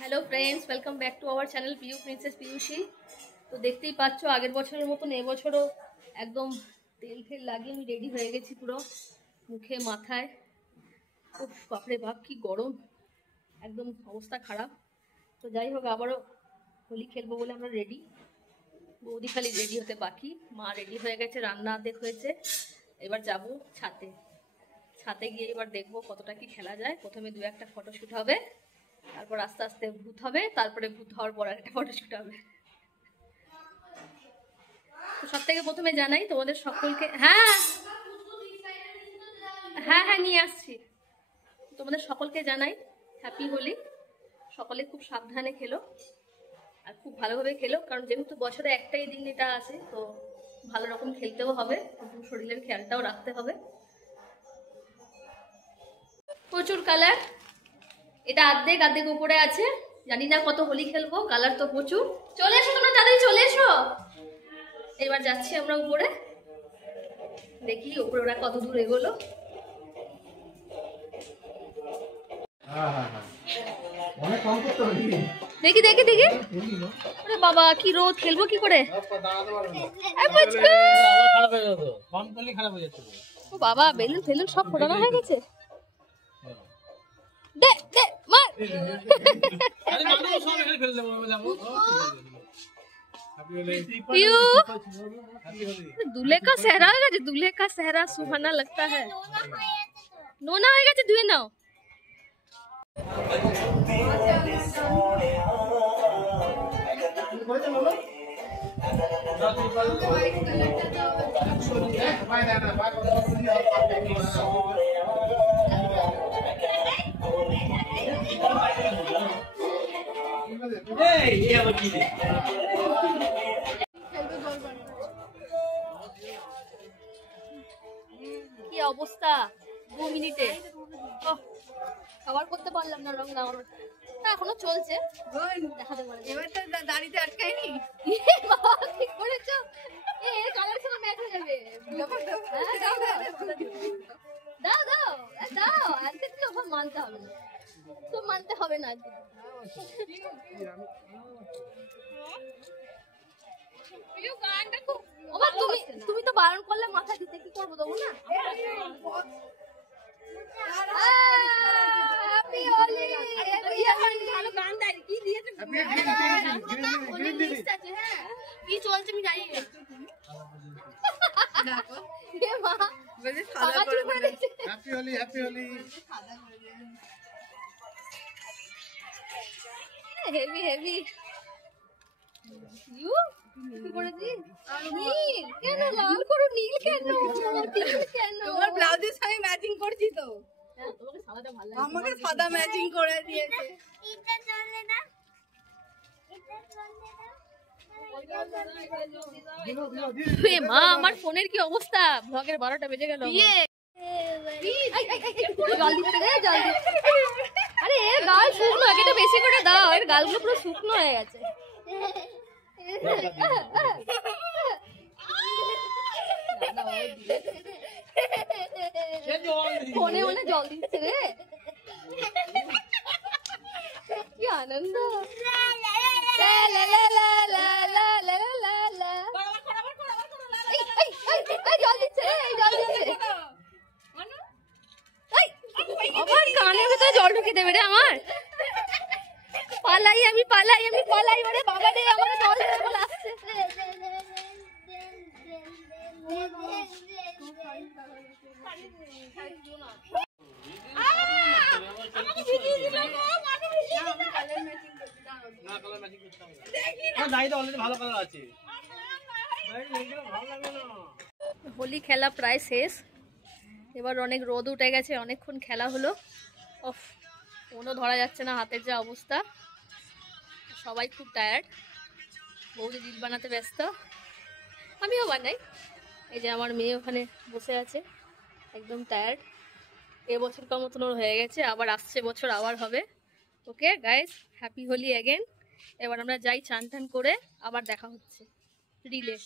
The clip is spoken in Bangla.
Hello friends, welcome back to our channel Piyu princess Piyushi. तो देखतेই পাচ্ছ আগের বছরের মতন এবছরও একদম তেল ফেল লাগিয়ে আমি রেডি হয়ে গেছি পুরো মুখে মাথায়। উফ বাপরে বাপ কি গরম, একদম অবস্থা খারাপ। তো যাই হোক আবারও হোলি খেলবো বলে আমরা রেডি। বৌদি খালি রেডি হতে বাকি, মা রেডি হয়ে গেছে, রান্না অর্ধেক হয়েছে। এবার যাব ছাতে, ছাতে গিয়ে এবার দেখবো কতটা কি খেলা যায়। প্রথমে দু একটা ফটোশুট হবে, তারপর আস্তে আস্তে ভূত হবে, তারপরে ভূত হওয়ার পর একটা ফটোশুট হবে। তো সব থেকে প্রথমে জানাই তোমাদের সকলকে, হ্যাঁ হ্যাঁ হ্যাঁ নিয়ে আসছি। তোমাদের সকলকে জানাই হ্যাপি হোলি। সকলে খুব সাবধানে খেলো আর খুব ভালোভাবে খেলো, কারণ যেহেতু বছরে একটাই দিন এটা আছে, তো ভালো রকম খেলতেও হবে, শরীরের খেয়ালটাও রাখতে হবে। প্রচুর কালার, এটা অর্ধেক অর্ধেক উপরে আছে, জানি না কত হোলি খেলবো, কালার তো প্রচুর। চলে এসো তোমরা, তাড়াতাড়ি চলে এসো। এবার যাচ্ছি আমরা উপরে, দেখি উপরে ওরা কত দূর এগোলো। দেখি দেখি দেখি, আরে বাবা কি রোদ, খেলবো কি করে। ও বাবা, বেলুন ফেলুন সব ফোটানো হয়ে গেছে। দে দে মার। दूल्हे का सेहरा है, दूल्हे का सेहरा सुहाना लगता है। नोना हो गए दुए नाओ। কি অবস্থা 2 মিনিটে কভার করতে পারলাম না, রং লাগানো এখনো চলছে, দেখাতে পারে। এবার তো দাড়িতে আটকায়নি, ঠিক করেছো। এর কালার সঙ্গে ম্যাচ হয়ে যাবে। দাও দাও দাও, আজকে তো মানতে হবে না, তো মানতে হবে না আজকে। তুমি তো বারণ করলে মাথা দিতে, কি করবো দেবো না। কি চলছে আমি জানি না। হেভি হেভি ইউ নীল কেন, লাল করো, নীল কেন, কেন তোমার ব্লাউজের সঙ্গে ম্যাচিং করছি তো। তোমাকে সাদাটা ভালো লাগে, আমাকে সাদা ম্যাচিং করে দিয়েছে। এটা চলে না, এটা চলে না। এ মা, আমার ফোনের কি অবস্থা, ব্লগের 12টা বেজে গেল। জল দিতে রে, জল দিতে। আরে এর গাল শুকনো, এটা বেশি করে দাও, এর গালগুলো পুরো শুকনো হয়ে গেছে। ফোনে মনে জল দিচ্ছে রে, কি আনন্দ। জল দিচ্ছে রে, জল দিচ্ছে। আমার কানের ভিতরে জল ঢুকে দেবে রে আমার। পালাই আমি, পালাই আমি, পালাই। ওরে বাবা রে, আমার জল দেবে বলে আসছে। হোলি খেলা প্রায় শেষ, এবার অনেক রোদ উঠে গেছে, অনেকক্ষণ খেলা হলো। ওফ, ফোনও ধরা যাচ্ছে না, হাতের যা অবস্থা। সবাই খুব টায়ার্ড, বৌদি রিল বানাতে ব্যস্ত, আমিও বানাই। এই যে আমার মেয়ে ওখানে বসে আছে, একদম টায়ার্ড। এবছরকার মতন ওর হয়ে গেছে, আবার আসছে বছর আবার হবে। Okay guys, happy Holi again. এবার আমরা যাই চান টান করে, আবার দেখা হচ্ছে রিলে।